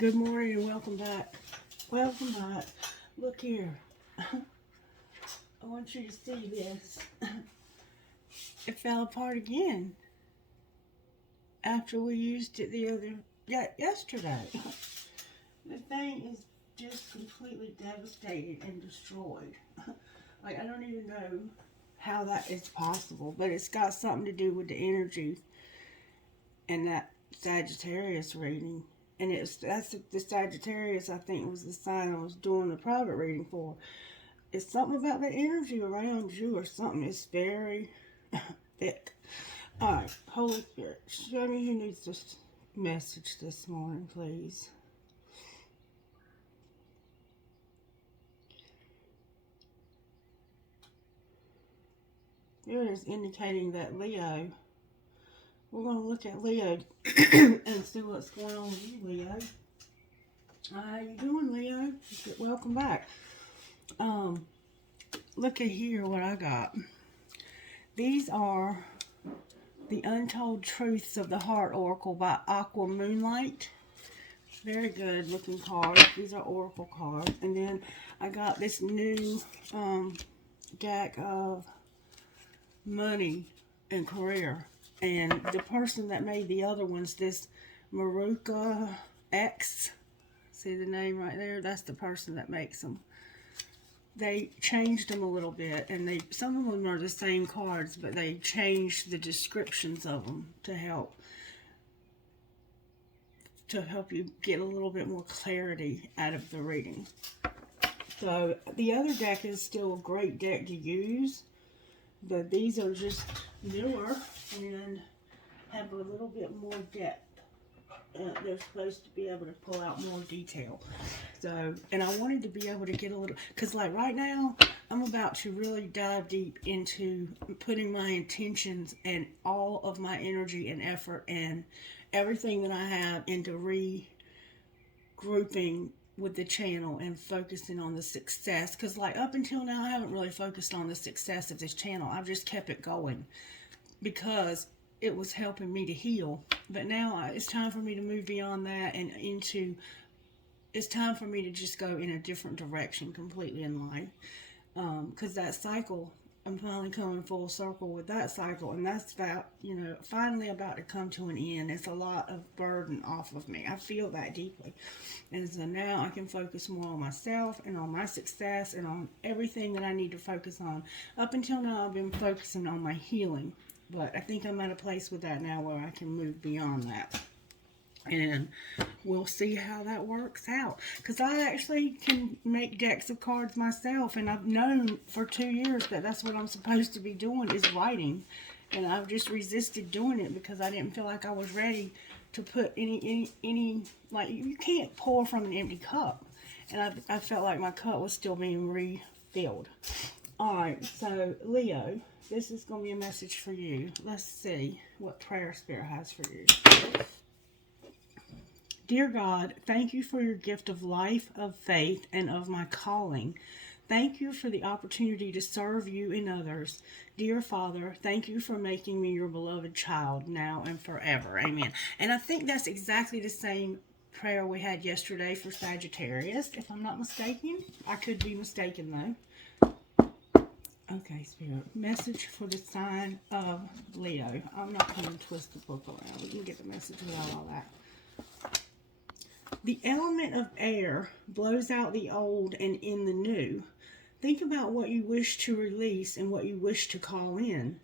Good morning and welcome back. Welcome back. Look here. I want you to see this. It fell apart again after we used it yesterday. The thing is just completely devastated and destroyed. Like, I don't even know how that is possible, but it's got something to do with the energy and that Sagittarius reading. And that's the Sagittarius, I think, was the sign I was doing the private reading for. It's something about the energy around you or something. It's very thick. Alright, Holy Spirit, show me who needs this message this morning, please. Here it is indicating that Leo. We're going to look at Leo and see what's going on with you, Leo. How you doing, Leo? Welcome back. Look at here what I got. These are the Untold Truths of the Heart Oracle by Aqua Moonlight. Very good looking cards. These are oracle cards. And then I got this new deck of money and career. And the person that made the other ones, this Maruka X, see the name right there? That's the person that makes them. They changed them a little bit, and some of them are the same cards, but they changed the descriptions of them to help you get a little bit more clarity out of the reading. So the other deck is still a great deck to use, but these are just newer and have a little bit more depth. They're supposed to be able to pull out more detail. So, and I wanted to be able to get a little, because like right now, I'm about to really dive deep into putting my intentions and all of my energy and effort and everything that I have into regrouping with the channel and focusing on the success. Because like up until now, I haven't really focused on the success of this channel. I've just kept it going because it was helping me to heal. But now it's time for me to move beyond that and it's time for me to just go in a different direction completely in life. Because that cycle, I'm finally coming full circle with that cycle, and that's about, finally about to come to an end. It's a lot of burden off of me. I feel that deeply. And so now I can focus more on myself and on my success and on everything that I need to focus on. Up until now, I've been focusing on my healing. But I think I'm at a place with that now where I can move beyond that. And we'll see how that works out. Because I actually can make decks of cards myself. And I've known for 2 years that that's what I'm supposed to be doing is writing. And I've just resisted doing it because I didn't feel like I was ready to put any like, you can't pour from an empty cup. And I felt like my cup was still being refilled. Alright, so Leo, this is going to be a message for you. Let's see what prayer Spirit has for you. Dear God, thank you for your gift of life, of faith, and of my calling. Thank you for the opportunity to serve you and others. Dear Father, thank you for making me your beloved child now and forever. Amen. And I think that's exactly the same prayer we had yesterday for Sagittarius, if I'm not mistaken. I could be mistaken though. Okay, Spirit. Message for the sign of Leo. I'm not going to twist the book around. We can get the message without all that. The element of air blows out the old and in the new. Think about what you wish to release and what you wish to call in.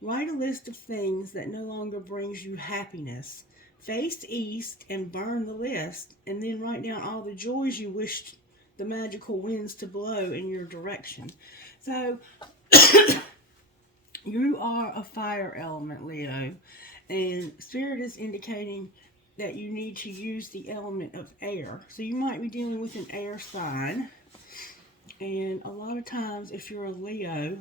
Write a list of things that no longer brings you happiness. Face east and burn the list, and then write down all the joys you wish the magical winds to blow in your direction. So, you are a fire element, Leo, and Spirit is indicating that you need to use the element of air. So you might be dealing with an air sign, and a lot of times if you're a Leo,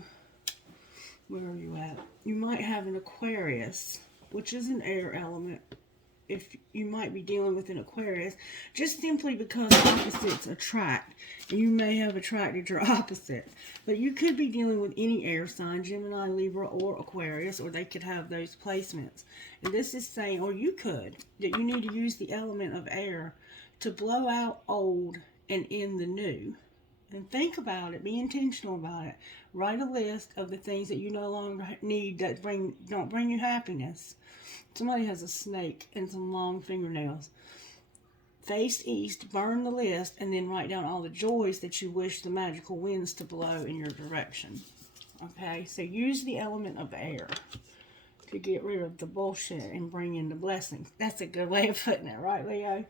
where are you at? You might have an Aquarius, which is an air element. If you might be dealing with an Aquarius, just simply because opposites attract, and you may have attracted your opposite. But you could be dealing with any air sign, Gemini, Libra, or Aquarius, or they could have those placements. And this is saying, or you could, that you need to use the element of air to blow out old and in the new. And think about it. Be intentional about it. Write a list of the things that you no longer need that don't bring you happiness. Somebody has a snake and some long fingernails. Face east, burn the list, and then write down all the joys that you wish the magical winds to blow in your direction. Okay, so use the element of air to get rid of the bullshit and bring in the blessings. That's a good way of putting it, right, Leo?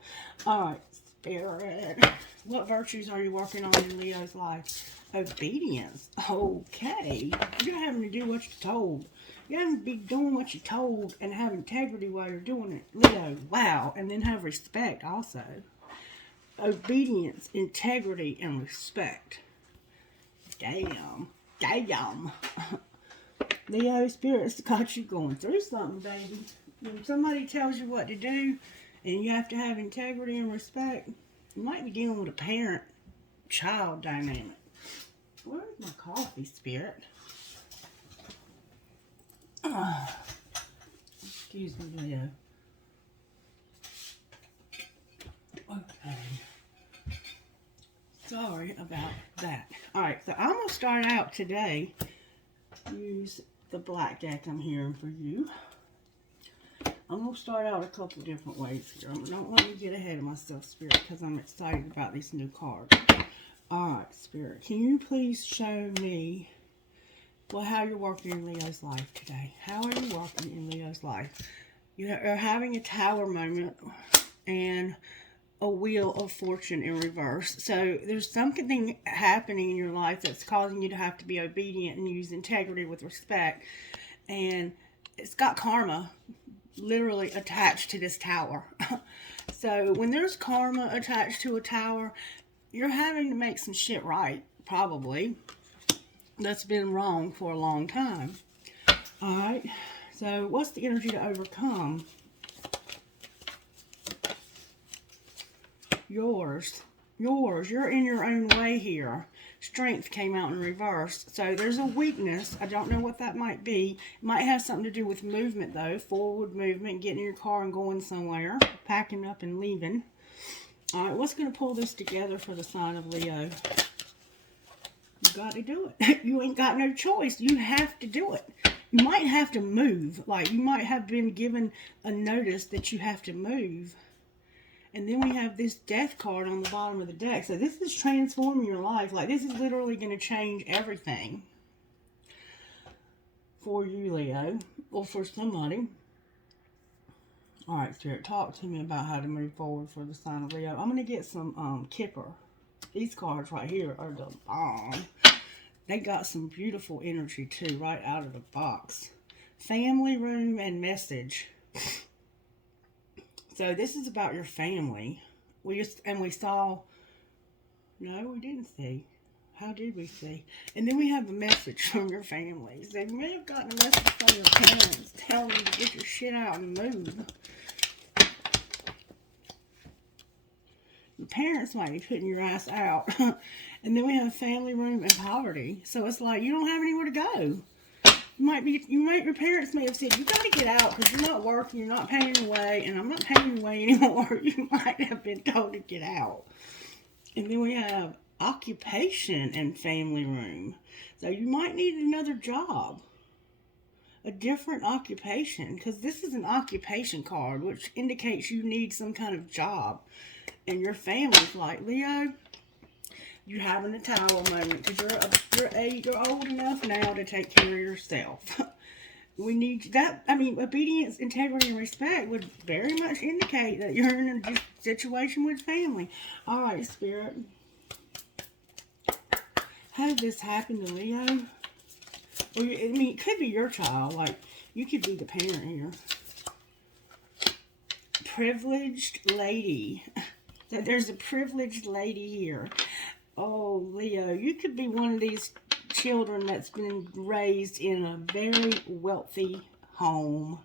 All right, Spirit. What virtues are you working on in Leo's life? Obedience. Okay. You're having to do what you're told. You have to be doing what you're told and have integrity while you're doing it. Leo, wow. And then have respect also. Obedience, integrity, and respect. Damn. Damn. Leo, Spirit's got you going through something, baby. When somebody tells you what to do and you have to have integrity and respect, you might be dealing with a parent-child dynamic. Where's my coffee, Spirit? Excuse me, Leo. Okay. Sorry about that. Alright, so I'm going to start out today. Use the black deck I'm hearing for you. I'm going to start out a couple different ways here. Don't let me get ahead of myself, Spirit, because I'm excited about these new cards. Alright, Spirit, can you please show me how you're working in Leo's life today? How are you working in Leo's life? You're having a tower moment and a wheel of fortune in reverse. So there's something happening in your life that's causing you to have to be obedient and use integrity with respect. And it's got karma literally attached to this tower. So when there's karma attached to a tower, you're having to make some shit right, probably. That's been wrong for a long time. Alright, so what's the energy to overcome? Yours. You're in your own way here. Strength came out in reverse. So there's a weakness. I don't know what that might be. It might have something to do with movement, though. Forward movement, getting in your car and going somewhere. Packing up and leaving. Alright, what's going to pull this together for the sign of Leo? You got to do it. You ain't got no choice. You have to do it. You might have to move. Like, you might have been given a notice that you have to move. And then we have this death card on the bottom of the deck. So this is transforming your life. Like, this is literally going to change everything for you, Leo. Or for somebody. Alright, Spirit, talk to me about how to move forward for the sign of Leo. I'm going to get some Kipper. These cards right here are the bomb. They got some beautiful energy, too, right out of the box. Family, room, and message. So this is about your family. We saw... No, we didn't see. How did we see? And then we have a message from your family. So you may have gotten a message from your parents telling you to get your shit out and move. Your parents might be putting your ass out. And then we have family, room, and poverty. So it's like you don't have anywhere to go. Your parents may have said, you got to get out because you're not working, you're not paying your way, and I'm not paying your way anymore. You might have been told to get out. And then we have occupation and family room. So you might need another job. A different occupation, because this is an occupation card, which indicates you need some kind of job. And your family's like, Leo, you're having a tower moment because you're old enough now to take care of yourself. We need that. I mean, obedience, integrity, and respect would very much indicate that you're in a situation with family. All right, Spirit. How did this happen to Leo? Or, I mean, it could be your child. Like, you could be the parent here. Privileged lady. So there's a privileged lady here. Oh, Leo, you could be one of these children that's been raised in a very wealthy home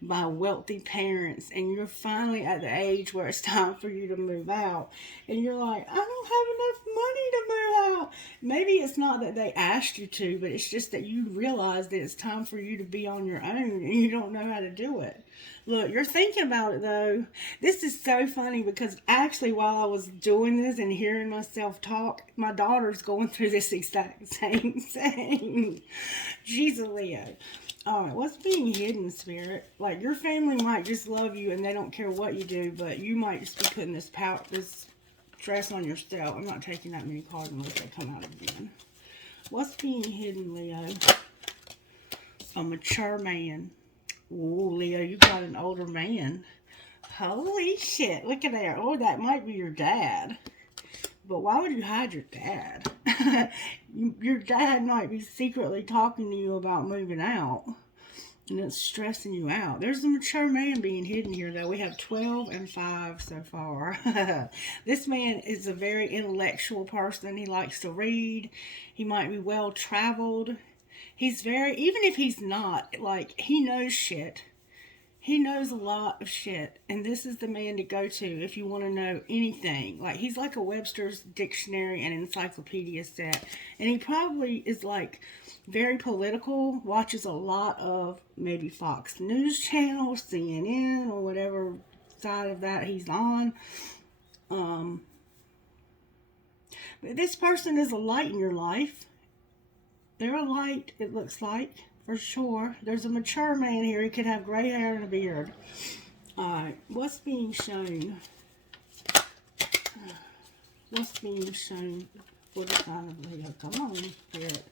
by wealthy parents, and you're finally at the age where it's time for you to move out, and you're like, I don't have enough money to know how, maybe it's not that they asked you to, but it's just that you realize that it's time for you to be on your own and you don't know how to do it. Look, you're thinking about it though. This is so funny because actually while I was doing this and hearing myself talk, my daughter's going through this exact same thing. She's a Leo. Alright, what's being hidden, Spirit? Like, your family might just love you and they don't care what you do, but you might just be putting this stress on yourself. I'm not taking that many cards unless they come out again. What's being hidden, Leo? A mature man. Ooh, Leo, you got an older man. Holy shit, look at that. Oh, that might be your dad. But why would you hide your dad? Your dad might be secretly talking to you about moving out. And it's stressing you out. There's a mature man being hidden here, though. We have 12 and 5 so far. This man is a very intellectual person. He likes to read. He might be well-traveled. He's very, even if he's not, like, he knows shit. He knows a lot of shit, and this is the man to go to if you want to know anything. Like, he's like a Webster's dictionary and encyclopedia set, and he probably is, like, very political, watches a lot of maybe Fox News Channel, CNN, or whatever side of that he's on. But this person is a light in your life. They're a light, it looks like. For sure. There's a mature man here. He could have gray hair and a beard. Alright. What's being shown? What's being shown for the sign of Leo? Come on, Spirit.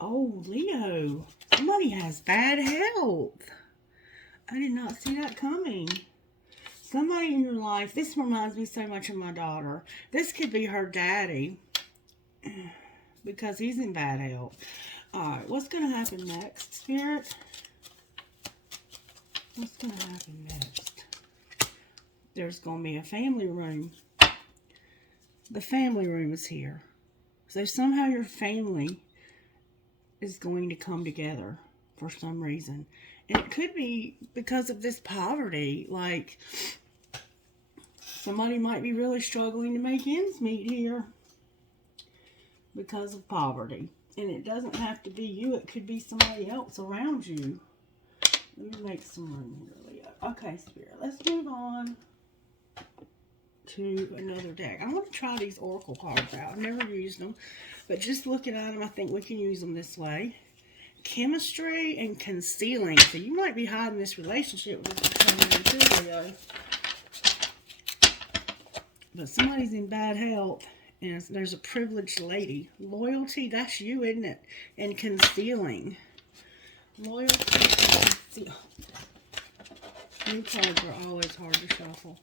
Oh, Leo. Somebody has bad health. I did not see that coming. Somebody in your life. This reminds me so much of my daughter. This could be her daddy. Because he's in bad health. Alright, what's going to happen next, Spirit? What's going to happen next? There's going to be a family room. The family room is here. So somehow your family is going to come together for some reason. And it could be because of this poverty. Like, somebody might be really struggling to make ends meet here because of poverty. And it doesn't have to be you. It could be somebody else around you. Let me make some room here, Leo. Okay, Spirit. Let's move on to another deck. I want to try these Oracle cards out. I've never used them. But just looking at them, I think we can use them this way. Chemistry and concealing. So you might be hiding this relationship with this Leo. But somebody's in bad health. And there's a privileged lady. Loyalty, that's you, isn't it? And concealing. Loyalty and concealing. New cards are always hard to shuffle.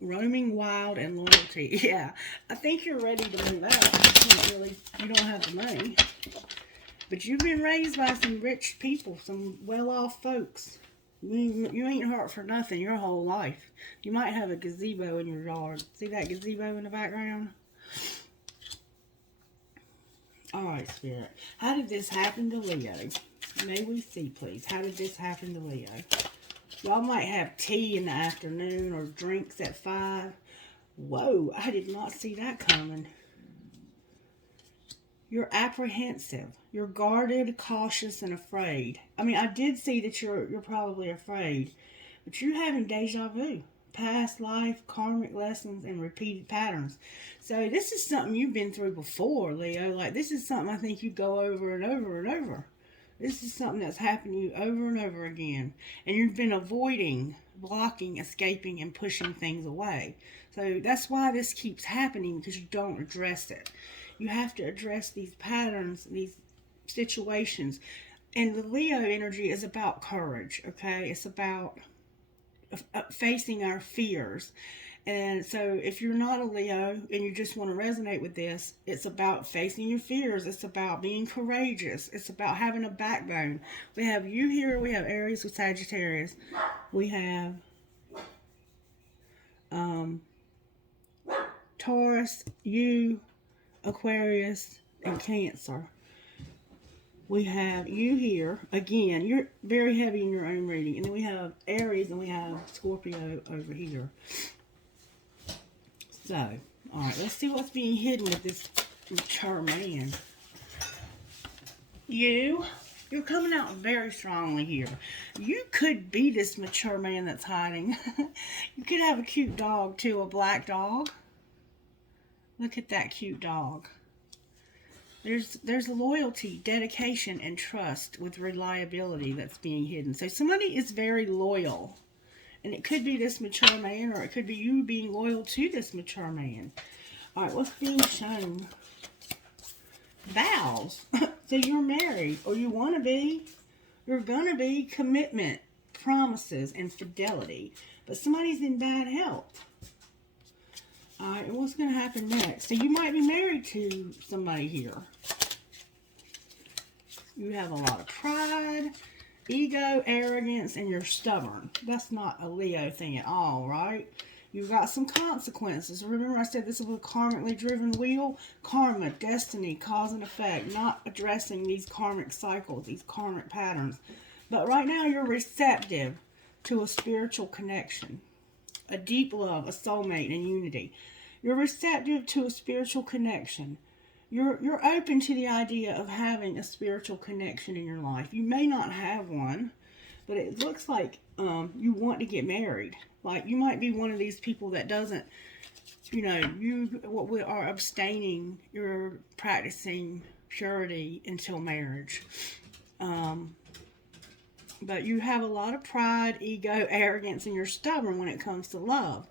Roaming wild and loyalty. Yeah, I think you're ready to move out. You don't have the money. But you've been raised by some rich people, some well-off folks. You ain't hurt for nothing your whole life. You might have a gazebo in your yard. See that gazebo in the background? Alright, Spirit. How did this happen to Leo? May we see, please? How did this happen to Leo? Y'all might have tea in the afternoon or drinks at 5. Whoa, I did not see that coming. You're apprehensive. You're guarded, cautious, and afraid. I mean, I did see that you're probably afraid. But you're having deja vu. Past life, karmic lessons, and repeated patterns. So this is something you've been through before, Leo. Like, this is something I think you go over and over and over. This is something that's happened to you over and over again. And you've been avoiding, blocking, escaping, and pushing things away. So that's why this keeps happening, because you don't address it. You have to address these patterns, these situations. And the Leo energy is about courage, okay? It's about facing our fears. And so if you're not a Leo and you just want to resonate with this, it's about facing your fears. It's about being courageous. It's about having a backbone. We have you here. We have Aries with Sagittarius. We have Taurus, you, Aquarius, and Cancer. We have you here. Again, you're very heavy in your own reading. And then we have Aries and we have Scorpio over here. So, Alright, let's see what's being hidden with this mature man. You're coming out very strongly here. You could be this mature man that's hiding. You could have a cute dog too, a black dog. Look at that cute dog. There's loyalty, dedication, and trust with reliability that's being hidden. So somebody is very loyal. And it could be this mature man, or it could be you being loyal to this mature man. Alright, what's being shown? Vows. So you're married, or you want to be. You're going to be. Commitment, promises, and fidelity. But somebody's in bad health. Alright, and what's going to happen next? So you might be married to somebody here. You have a lot of pride, ego, arrogance, and you're stubborn. That's not a Leo thing at all, right? You've got some consequences. Remember I said this is a karmically driven wheel? Karma, destiny, cause and effect. Not addressing these karmic cycles, these karmic patterns. But right now you're receptive to a spiritual connection. A deep love, a soulmate, and unity. You're receptive to a spiritual connection. You're open to the idea of having a spiritual connection in your life. You may not have one, but it looks like you want to get married. Like, you might be one of these people that doesn't, you are abstaining, you're practicing purity until marriage. But you have a lot of pride, ego, arrogance, and you're stubborn when it comes to love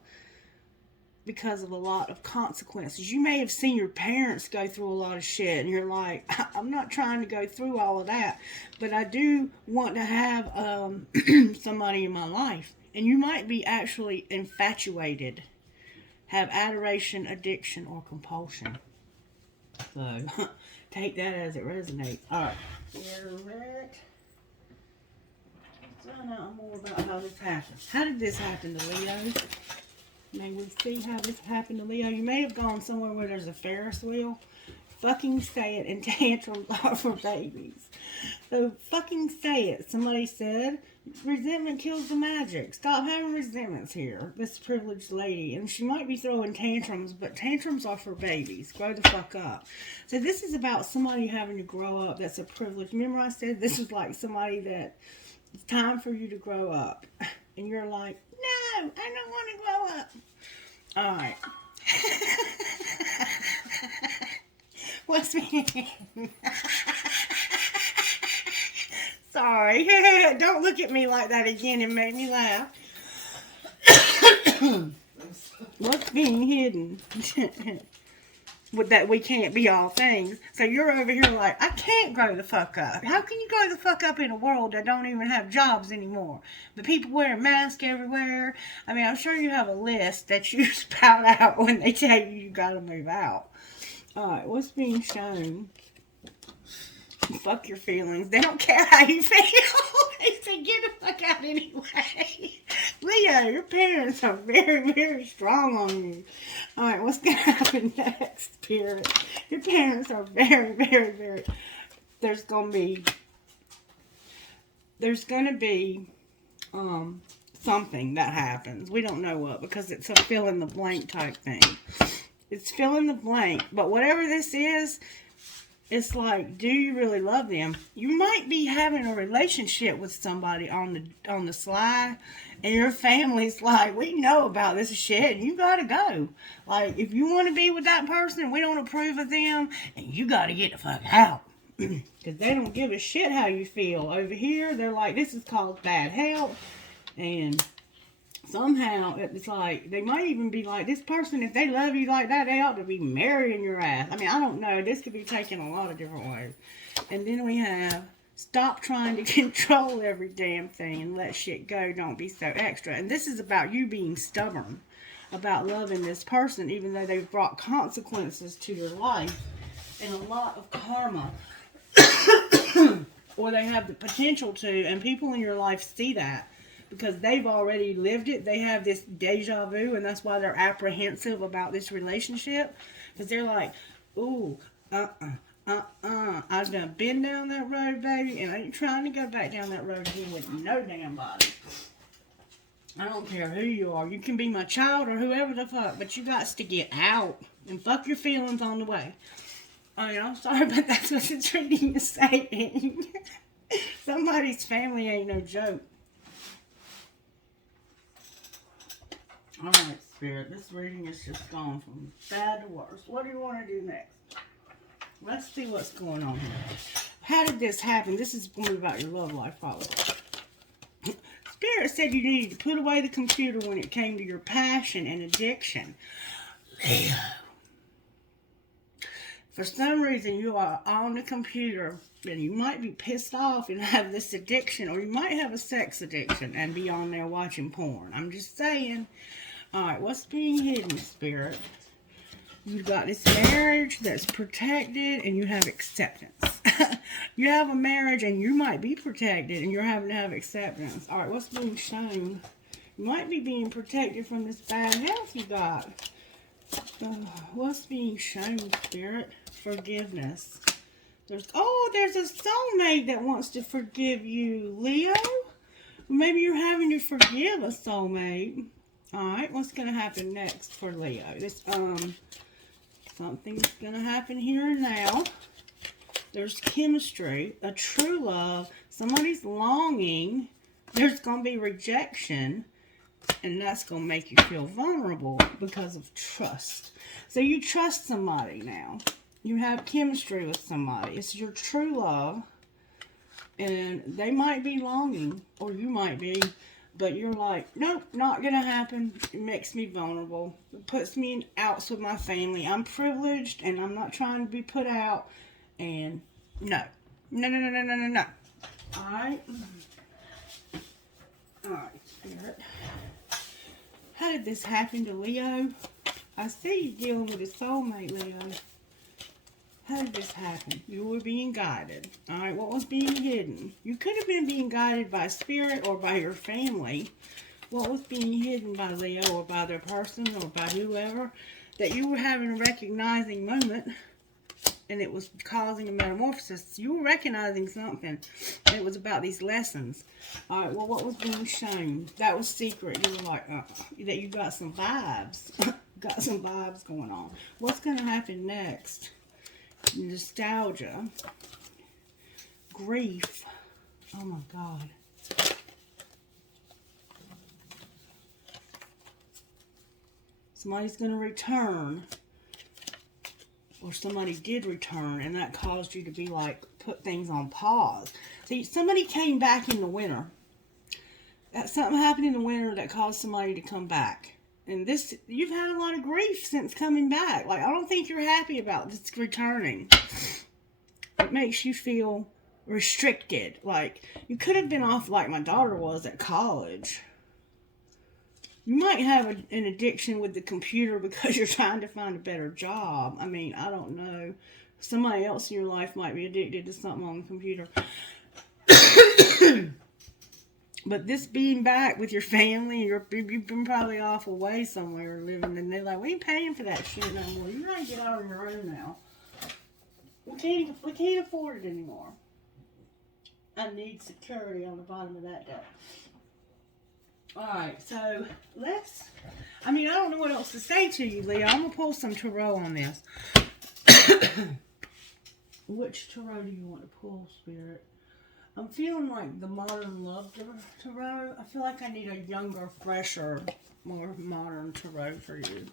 because of a lot of consequences. You may have seen your parents go through a lot of shit, and you're like, I'm not trying to go through all of that, but I do want to have somebody in my life. And you might be actually infatuated, have adoration, addiction, or compulsion. So, take that as it resonates. Alright. Find out more about how this happened. How did this happen to Leo? May we see how this happened to Leo? You may have gone somewhere where there's a Ferris wheel. Fucking say it, and tantrums are for babies. So fucking say it. Somebody said, resentment kills the magic. Stop having resentments here. This privileged lady. And she might be throwing tantrums, but tantrums are for babies. Grow the fuck up. So this is about somebody having to grow up that's a privilege. Remember I said this is like somebody that it's time for you to grow up. And you're like, no, I don't want to grow up. Alright. What's me? Sorry. Don't look at me like that again and make me laugh. What's being hidden? With that we can't be all things. So you're over here like, I can't grow the fuck up. How can you grow the fuck up in a world that don't even have jobs anymore? The people wearing masks everywhere. I mean, I'm sure you have a list that you spout out when they tell you gotta move out. Alright, what's being shown? Fuck your feelings. They don't care how you feel. They say get the fuck out anyway. Leo, your parents are very, very strong on you. Alright, what's going to happen next, Spirit? Your parents are very, very, very... There's going to be something that happens. We don't know what, because it's a fill in the blank type thing. It's fill in the blank. But whatever this is, it's like, do you really love them? You might be having a relationship with somebody on the sly, and your family's like, we know about this shit, and you gotta go. Like, if you want to be with that person, we don't approve of them, and you gotta get the fuck out. Because they don't give a shit how you feel. Over here, they're like, this is called bad health, and somehow, it's like, they might even be like, this person, if they love you like that, they ought to be marrying your ass. I mean, I don't know. This could be taken a lot of different ways. And then we have, stop trying to control every damn thing and let shit go. Don't be so extra. And this is about you being stubborn about loving this person, even though they've brought consequences to your life and a lot of karma. Or they have the potential to, and people in your life see that. Because they've already lived it. They have this deja vu, and that's why they're apprehensive about this relationship. Because they're like, ooh, I've done been down that road, baby, and I ain't trying to go back down that road again with no damn body. I don't care who you are. You can be my child or whoever the fuck, but you got to get out and fuck your feelings on the way. I mean, I'm sorry, but that's what this reading is saying. Somebody's family ain't no joke. Alright, Spirit, this reading is just gone from bad to worse. What do you want to do next? Let's see what's going on here. How did this happen? This is going to be about your love life, probably. Spirit said you needed to put away the computer when it came to your passion and addiction. Leo. For some reason, you are on the computer and you might be pissed off and have this addiction, or you might have a sex addiction and be on there watching porn. I'm just saying. Alright, what's being hidden, Spirit? You've got this marriage that's protected and you have acceptance. You have a marriage and you might be protected and you're having to have acceptance. Alright, what's being shown? You might be being protected from this bad health you got. What's being shown, Spirit? Forgiveness. There's a soulmate that wants to forgive you, Leo. Maybe you're having to forgive a soulmate. Alright, what's going to happen next for Leo? Something's going to happen here and now. There's chemistry, a true love, somebody's longing. There's going to be rejection, and that's going to make you feel vulnerable because of trust. So you trust somebody now. You have chemistry with somebody. It's your true love, and they might be longing, or you might be. But you're like, nope, not going to happen. It makes me vulnerable. It puts me in outs with my family. I'm privileged, and I'm not trying to be put out. And no. No. Alright? Alright, Spirit. How did this happen to Leo? I see you dealing with a soulmate, Leo. How did this happen? You were being guided. Alright, what was being hidden? You could have been being guided by spirit or by your family. What was being hidden by Leo or by their person or by whoever? That you were having a recognizing moment and it was causing a metamorphosis. You were recognizing something and it was about these lessons. Alright, well, what was being shown? That was secret. You were like, that you got some vibes. Got some vibes going on. What's going to happen next? Nostalgia, grief. Oh my God. Somebody's going to return, or somebody did return, and that caused you to be like, put things on pause. See, somebody came back in the winter. Something happened in the winter that caused somebody to come back. And this, you've had a lot of grief since coming back. Like, I don't think you're happy about this returning. It makes you feel restricted. Like, you could have been off like my daughter was at college. You might have an addiction with the computer because you're trying to find a better job. I mean, I don't know. Somebody else in your life might be addicted to something on the computer. But this being back with your family, you've been probably off away somewhere living, and they're like, we ain't paying for that shit no more. You gotta get out on your own now. We can't afford it anymore. I need security on the bottom of that debt. Alright, so I don't know what else to say to you, Leo. I'm gonna pull some tarot on this. Which tarot do you want to pull, Spirit? I'm feeling like the modern love tarot. I feel like I need a younger, fresher, more modern tarot for you.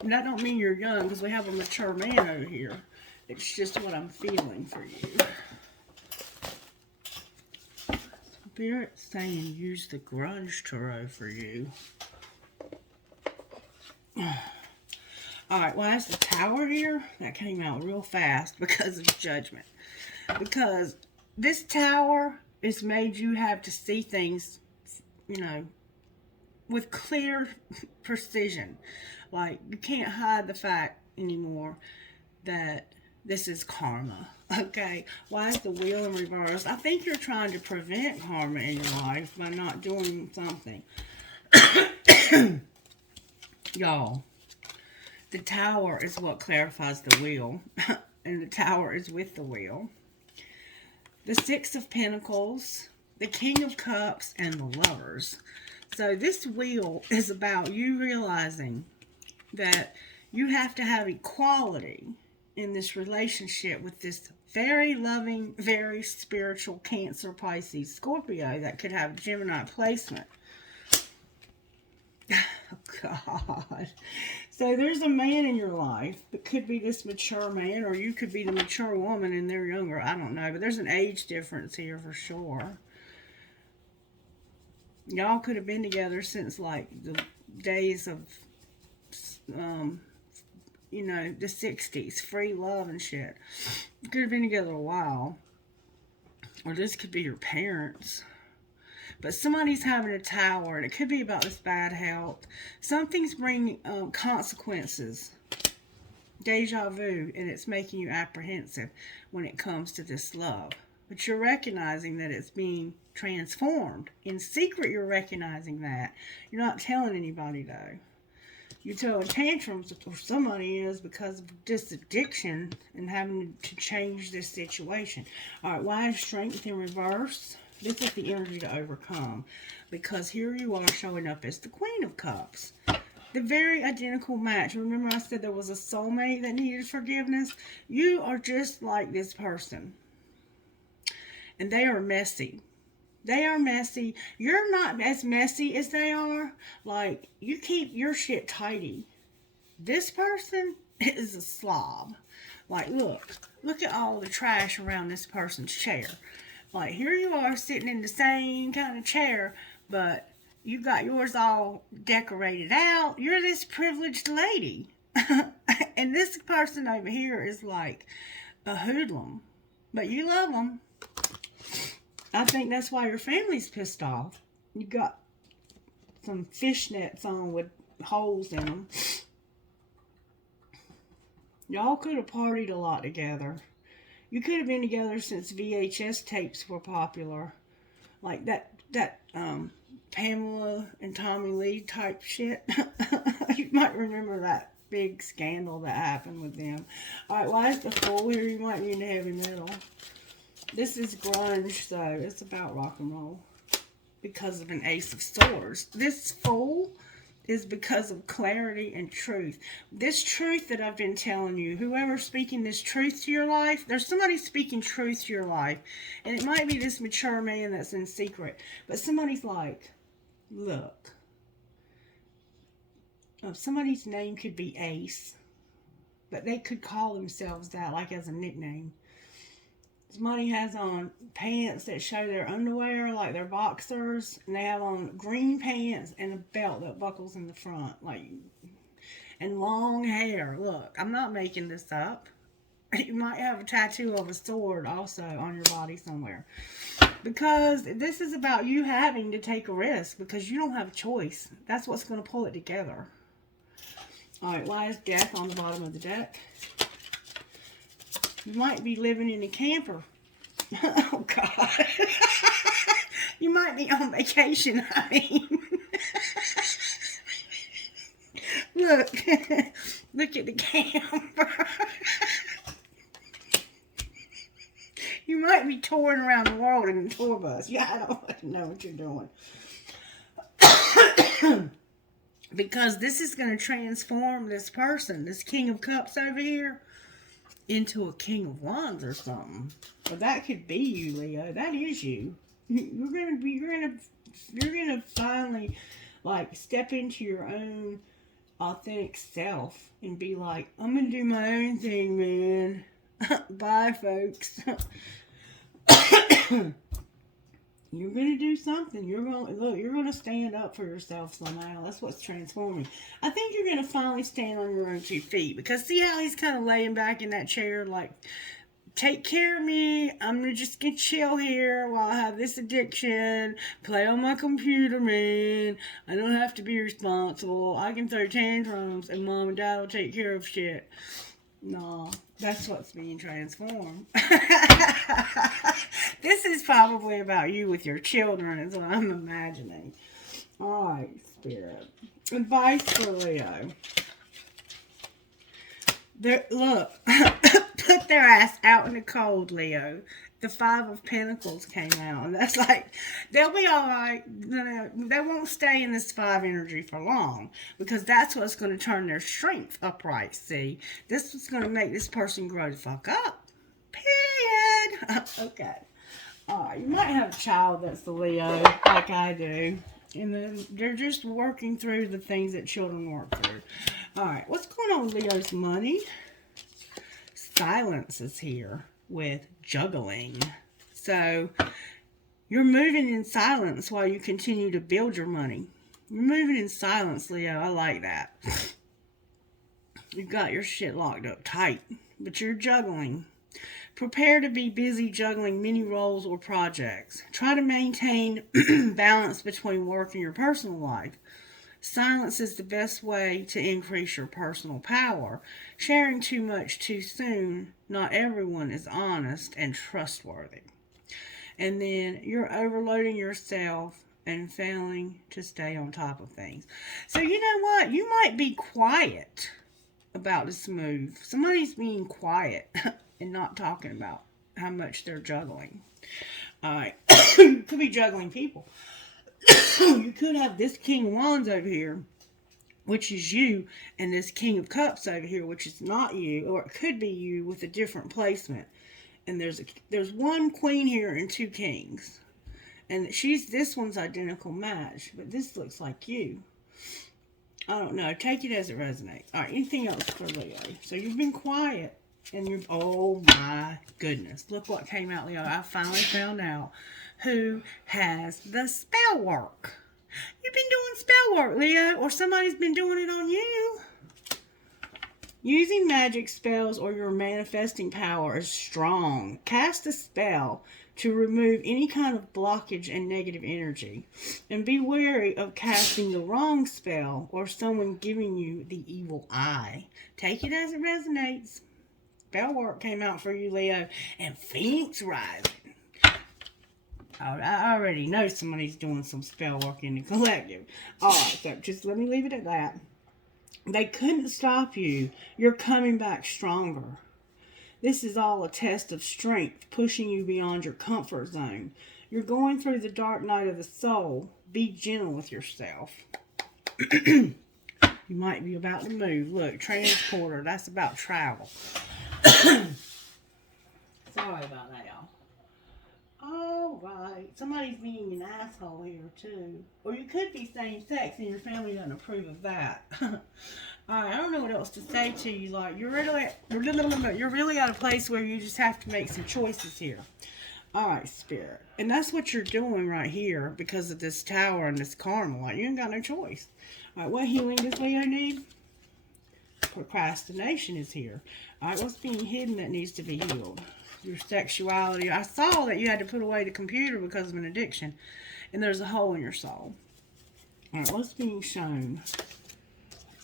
And that don't mean you're young, because we have a mature man over here. It's just what I'm feeling for you. Spirit's saying use the grunge tarot for you. Alright, well, that's the tower here. That came out real fast because of judgment. Because this tower has made you have to see things, with clear precision. Like, you can't hide the fact anymore that this is karma. Okay? Why is the wheel in reverse? I think you're trying to prevent karma in your life by not doing something. Y'all, the tower is what clarifies the wheel. And the tower is with the wheel. The Six of Pentacles, the King of Cups, and the Lovers. So this wheel is about you realizing that you have to have equality in this relationship with this very loving, very spiritual Cancer, Pisces, Scorpio that could have Gemini placement. Oh, God. So there's a man in your life that could be this mature man, or you could be the mature woman and they're younger. I don't know, but there's an age difference here for sure. Y'all could have been together since like the days of, you know, the 60s, free love and shit. You could have been together a while. Or this could be your parents. But somebody's having a tower, and it could be about this bad health. Something's bringing consequences. Deja vu, and it's making you apprehensive when it comes to this love. But you're recognizing that it's being transformed. In secret, you're recognizing that. You're not telling anybody, though. You're throwing tantrums, or somebody is, because of this addiction and having to change this situation. All right, why is strength in reverse? This is the energy to overcome, because here you are showing up as the Queen of Cups. The very identical match. Remember I said there was a soulmate that needed forgiveness? You are just like this person. And they are messy. They are messy. You're not as messy as they are. Like, you keep your shit tidy. This person is a slob. Like, look at all the trash around this person's chair. Like, here you are sitting in the same kind of chair, but you got yours all decorated out. You're this privileged lady. And this person over here is like a hoodlum. But you love them. I think that's why your family's pissed off. You got some fishnets on with holes in them. Y'all could have partied a lot together. You could have been together since VHS tapes were popular. Like that Pamela and Tommy Lee type shit. You might remember that big scandal that happened with them. Alright, why is the Fool here? You might be into heavy metal. This is grunge, though. It's about rock and roll. Because of an Ace of Swords. This Fool is because of clarity and truth. This truth that I've been telling you, whoever's speaking this truth to your life, there's somebody speaking truth to your life. And it might be this mature man that's in secret. But somebody's like, look. Somebody's name could be Ace. But they could call themselves that, like as a nickname. Somebody has on pants that show their underwear, like they're boxers, and they have on green pants and a belt that buckles in the front, like, and long hair. Look, I'm not making this up. You might have a tattoo of a sword also on your body somewhere. Because this is about you having to take a risk, because you don't have a choice. That's what's going to pull it together. Alright, why is Death on the bottom of the deck? You might be living in a camper. Oh, God. You might be on vacation, I mean. Look. Look at the camper. You might be touring around the world in a tour bus. Yeah, I don't know what you're doing. Because this is going to transform this person, this King of Cups over here, into a King of Wands or something. But that could be you, Leo. That is you. You're gonna finally like step into your own authentic self and be like, I'm gonna do my own thing, man. Bye, folks. You're gonna do something. You're gonna stand up for yourself somehow. That's what's transforming. I think you're gonna finally stand on your own 2 feet, because see how he's kind of laying back in that chair, like, take care of me. I'm gonna just get chill here while I have this addiction. Play on my computer, man. I don't have to be responsible. I can throw tantrums, and mom and dad will take care of shit. No, that's what's being transformed. This is probably about you with your children, is what I'm imagining. Alright, Spirit. Advice for Leo. Look, put their ass out in the cold, Leo. The Five of Pentacles came out, and that's like, they'll be all right. They won't stay in this five energy for long, because that's what's going to turn their strength upright. See, this is going to make this person grow the fuck up. Period. Okay. All right, you might have a child that's a Leo, like I do, and then they're just working through the things that children work through. All right, what's going on with Leo's money? Silence is here with juggling. So you're moving in silence while you continue to build your money. You're moving in silence, Leo. I like that. You've got your shit locked up tight, but you're juggling. Prepare to be busy juggling many roles or projects. Try to maintain balance between work and your personal life. Silence is the best way to increase your personal power. Sharing too much too soon, not everyone is honest and trustworthy. And then you're overloading yourself and failing to stay on top of things. So you know what? You might be quiet about this move. Somebody's being quiet and not talking about how much they're juggling. Alright. You could be juggling people. You could have this King of Wands over here, which is you, and this King of Cups over here, which is not you, or it could be you with a different placement. And there's one Queen here and two Kings. And this one's identical match, but this looks like you. I don't know. Take it as it resonates. Alright, anything else for Leo? So you've been quiet. And you're, oh my goodness. Look what came out, Leo. I finally found out who has the spell work. You've been doing spell work, Leo. Or somebody's been doing it on you. Using magic spells or your manifesting power is strong. Cast a spell to remove any kind of blockage and negative energy. And be wary of casting the wrong spell or someone giving you the evil eye. Take it as it resonates. Spell work came out for you, Leo. And Phoenix Rising. I already know somebody's doing some spell work in the collective. Alright, so just let me leave it at that. They couldn't stop you. You're coming back stronger. This is all a test of strength, pushing you beyond your comfort zone. You're going through the dark night of the soul. Be gentle with yourself. You might be about to move. Look, transporter, that's about travel. Sorry about that, y'all. Alright. Somebody's being an asshole here, too. Or you could be same sex and your family doesn't approve of that. Alright, I don't know what else to say to you. Like, you're really at a place where you just have to make some choices here. Alright, Spirit. And that's what you're doing right here because of this tower and this karma. Like, you ain't got no choice. Alright, what healing does Leo need? Procrastination is here. Alright, what's being hidden that needs to be healed? Your sexuality. I saw that you had to put away the computer because of an addiction. And there's a hole in your soul. Alright, what's being shown?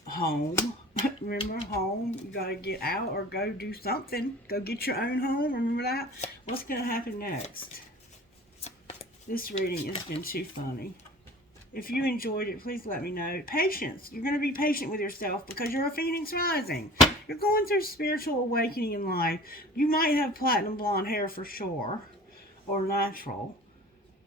Home. Remember, home. You gotta get out or go do something. Go get your own home. Remember that? What's gonna happen next? This reading has been too funny. If you enjoyed it, please let me know. Patience. You're going to be patient with yourself because you're a Phoenix Rising. You're going through spiritual awakening in life. You might have platinum blonde hair for sure. Or natural.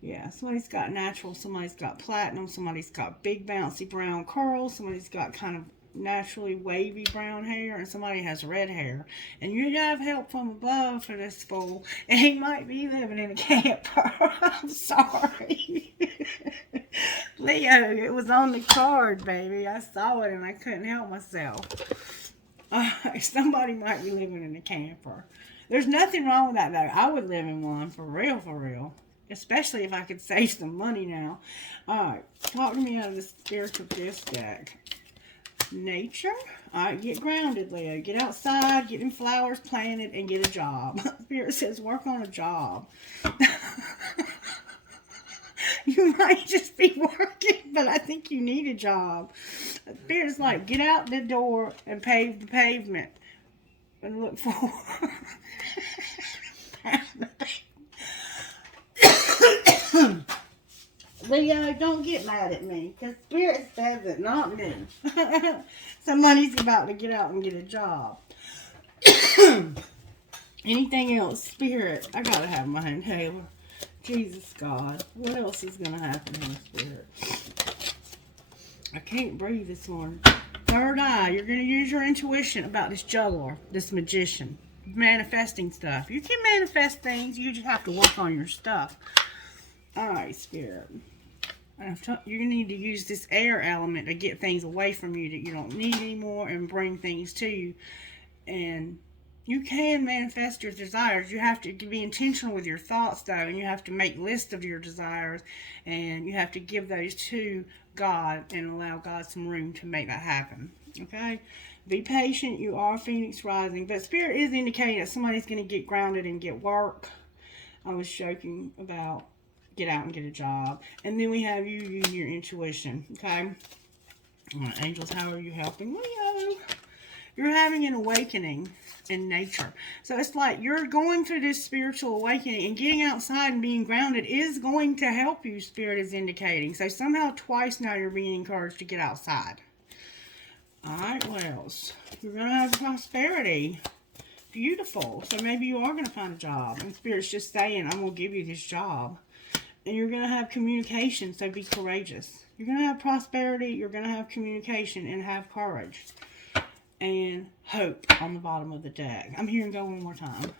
Yeah, somebody's got natural. Somebody's got platinum. Somebody's got big bouncy brown curls. Somebody's got kind of naturally wavy brown hair. And somebody has red hair. And you have help from above for this fool. And he might be living in a camper. I'm sorry. Leo, it was on the card, baby. I saw it and I couldn't help myself. Somebody might be living in a camper. There's nothing wrong with that, though. I would live in one, for real, for real. Especially if I could save some money now. Alright, talk to me out of the spiritual gift deck. Nature. Alright, get grounded, Leo. Get outside, get them flowers planted, and get a job. Spirit says work on a job. You might just be working, but I think you need a job. Spirit's like, get out the door and pave the pavement. And look for... Leo, don't get mad at me, because Spirit says it, not me. Somebody's about to get out and get a job. Anything else? Spirit. I gotta have my inhaler. Jesus God. What else is gonna happen here, Spirit? I can't breathe this morning. Third eye. You're gonna use your intuition about this juggler, this magician. Manifesting stuff. You can manifest things. You just have to work on your stuff. Alright, Spirit. You need to use this air element to get things away from you that you don't need anymore and bring things to you. And you can manifest your desires. You have to be intentional with your thoughts, though, and you have to make lists of your desires, and you have to give those to God and allow God some room to make that happen. Okay? Be patient. You are Phoenix rising, but Spirit is indicating that somebody's going to get grounded and get work. I was joking about get out and get a job. And then we have you using your intuition. Okay? All right, angels, how are you helping Leo? You're having an awakening in nature. So it's like you're going through this spiritual awakening, and getting outside and being grounded is going to help you, Spirit is indicating. So somehow twice now you're being encouraged to get outside. Alright, what else? You're going to have prosperity. Beautiful. So maybe you are going to find a job. And Spirit's just saying, I'm going to give you this job. And you're going to have communication, so be courageous. You're going to have prosperity, you're going to have communication, and have courage. And hope on the bottom of the deck. I'm hearing go one more time.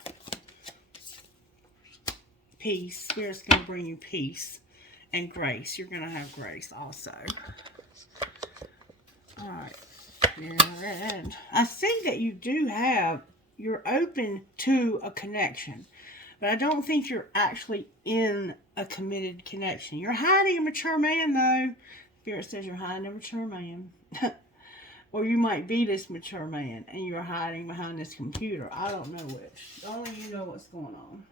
Peace. Spirit's going to bring you peace and grace. You're going to have grace also. Alright. And I see that you do have, you're open to a connection. But I don't think you're actually in a committed connection. You're hiding a mature man, though. Spirit says you're hiding a mature man. Or you might be this mature man and you're hiding behind this computer. I don't know which. Only you know what's going on.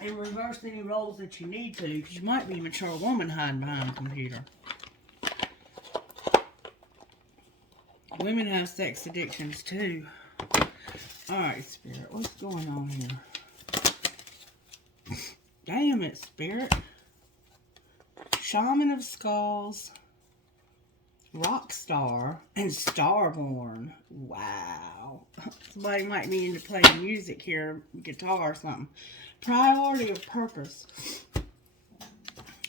And reverse any roles that you need to, because you might be a mature woman hiding behind a computer. Women have sex addictions too. Alright, Spirit, what's going on here? Damn it, Spirit. Shaman of Skulls, Rockstar, and Starborn. Wow. Somebody might be into playing music here, guitar or something. Priority of purpose.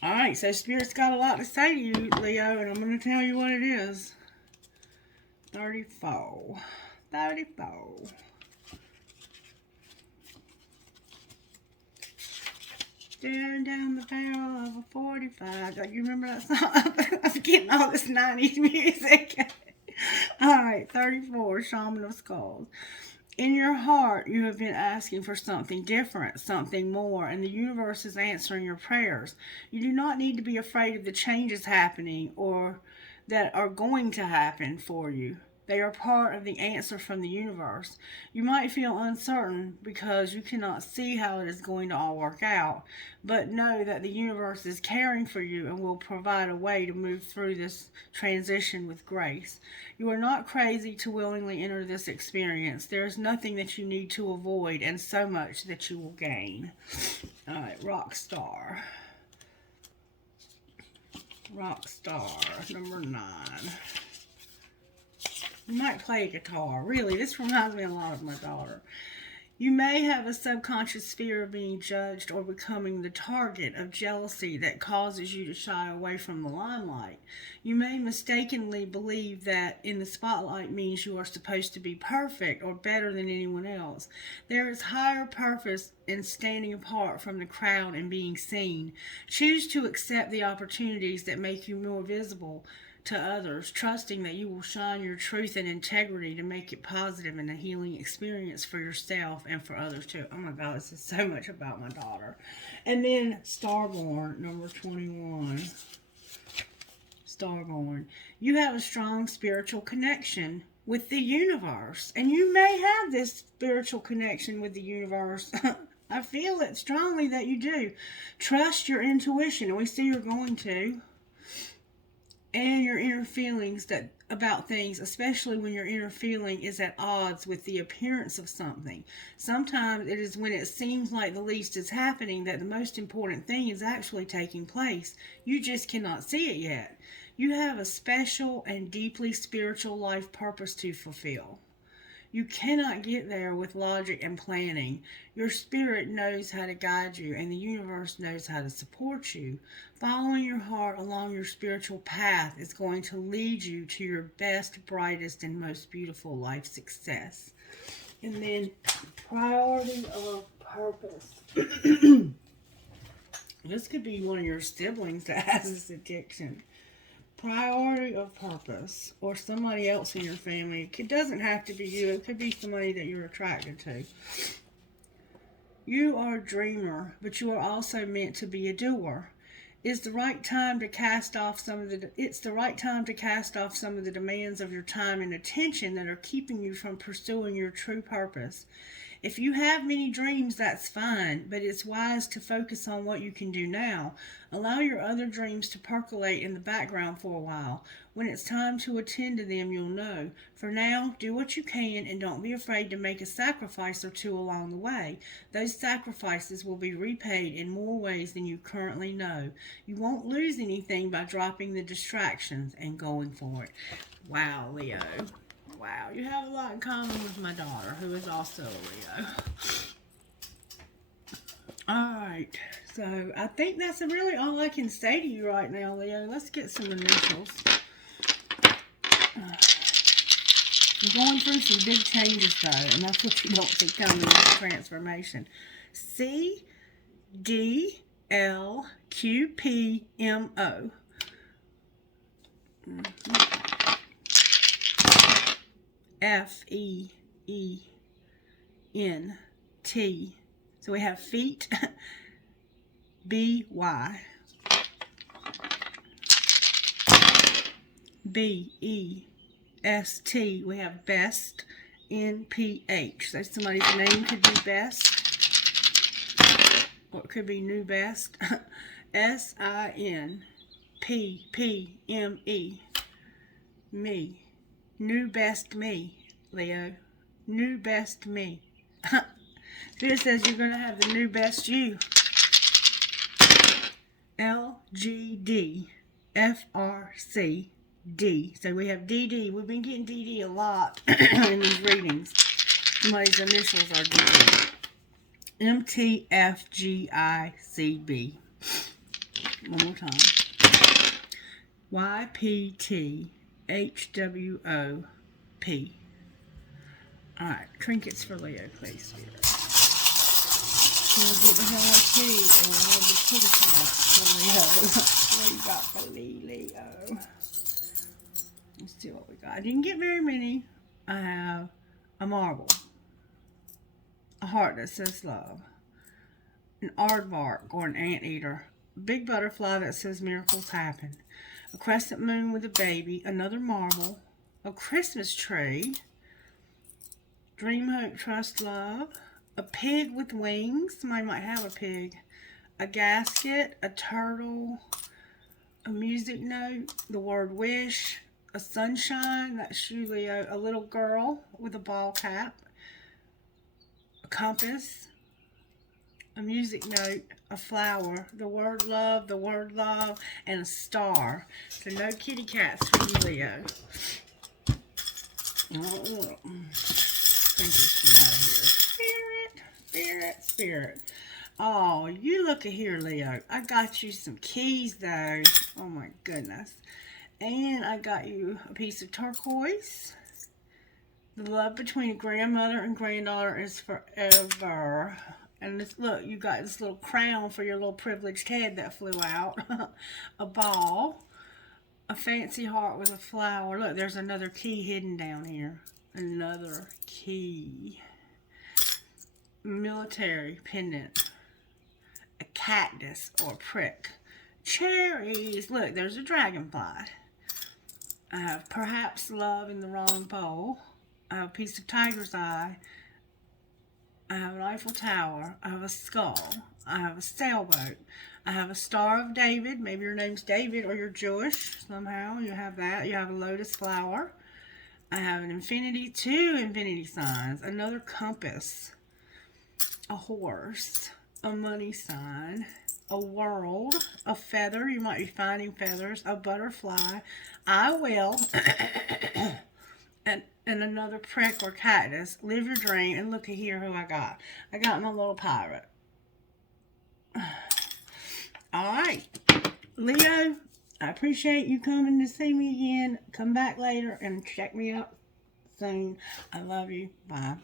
Alright, so Spirit's got a lot to say to you, Leo, and I'm going to tell you what it is. 34. 34. Staring down the barrel of a 45. Do you remember that song? I'm getting all this 90s music. Alright, 34, Shaman of Skulls. In your heart, you have been asking for something different, something more, and the universe is answering your prayers. You do not need to be afraid of the changes happening or that are going to happen for you. They are part of the answer from the universe. You might feel uncertain because you cannot see how it is going to all work out, but know that the universe is caring for you and will provide a way to move through this transition with grace. You are not crazy to willingly enter this experience. There is nothing that you need to avoid and so much that you will gain. Alright, Rockstar. Rockstar, number 9. You might play a guitar. Really, this reminds me a lot of my daughter. You may have a subconscious fear of being judged or becoming the target of jealousy that causes you to shy away from the limelight. You may mistakenly believe that in the spotlight means you are supposed to be perfect or better than anyone else. There is higher purpose in standing apart from the crowd and being seen. Choose to accept the opportunities that make you more visible to others, trusting that you will shine your truth and integrity to make it positive and a healing experience for yourself and for others too. Oh my God, this is so much about my daughter. And then Starborn, number 21. Starborn. You have a strong spiritual connection with the universe, and you may have this spiritual connection with the universe. I feel it strongly that you do. Trust your intuition, and we see you're going to. And your inner feelings about things, especially when your inner feeling is at odds with the appearance of something. Sometimes it is when it seems like the least is happening that the most important thing is actually taking place. You just cannot see it yet. You have a special and deeply spiritual life purpose to fulfill. You cannot get there with logic and planning. Your spirit knows how to guide you, and the universe knows how to support you. Following your heart along your spiritual path is going to lead you to your best, brightest, and most beautiful life success. And then, priority of purpose. This could be one of your siblings that has this addiction. Priority of purpose, or somebody else in your family. It doesn't have to be you. It could be somebody that you're attracted to. You are a dreamer, but you are also meant to be a doer. It's the right time to cast off some of the demands of your time and attention that are keeping you from pursuing your true purpose. If you have many dreams, that's fine, but it's wise to focus on what you can do now. Allow your other dreams to percolate in the background for a while. When it's time to attend to them, you'll know. For now, do what you can and don't be afraid to make a sacrifice or two along the way. Those sacrifices will be repaid in more ways than you currently know. You won't lose anything by dropping the distractions and going for it. Wow, Leo. Wow, you have a lot in common with my daughter, who is also a Leo. Alright, so I think that's really all I can say to you right now, Leo. Let's get some initials. I'm going through some big changes, though, and that's what you don't see coming in this transformation. C, D, L, Q, P, M, O. F, E, E, N, T. So we have feet. B, Y. B, E, S, T. We have best. N, P, H. So somebody's name could be Best. Or it could be New Best. S, I, N, P, P, M, E. Me. New best me, Leo. New best me. Spirit says you're going to have the new best you. L, G, D, F, R, C, D. So we have DD. We've been getting DD a lot in these readings. Somebody's initials are DD. M, T, F, G, I, C, B. One more time. Y, P, T, H, W, O, P. Alright, trinkets for Leo, please, Spirit. So we'll get the Hello Kitty and we'll have the kitty cat for Leo. What you got for Leo? Let's see what we got. I didn't get very many. I have a marble, a heart that says love, an aardvark or an anteater, a big butterfly that says miracles happen, a crescent moon with a baby, another marble, a Christmas tree, dream, hope, trust, love, a pig with wings, somebody might have a pig, a gasket, a turtle, a music note, the word wish, a sunshine, that's you, Leo, a little girl with a ball cap, a compass, a music note, a flower, the word love, and a star. So no kitty cats for you, Leo. Oh, think it's come out of here. Spirit. Oh, you look at here, Leo. I got you some keys, though. Oh, my goodness. And I got you a piece of turquoise. The love between a grandmother and granddaughter is forever. And this, look, you got this little crown for your little privileged head that flew out. A ball. A fancy heart with a flower. Look, there's another key hidden down here. Another key. Military pendant. A cactus or prick. Cherries. Look, there's a dragonfly. I have perhaps love in the wrong bowl. I have a piece of tiger's eye. I have an Eiffel Tower. I have a skull. I have a sailboat. I have a Star of David. Maybe your name's David or you're Jewish somehow. You have that. You have a lotus flower. I have an infinity, 2 infinity signs. Another compass. A horse. A money sign. A world. A feather. You might be finding feathers. A butterfly. I will. And and another prickler cactus. Live your dream. And look at here who I got. I got my little pirate. Alright. Leo, I appreciate you coming to see me again. Come back later and check me out soon. I love you. Bye.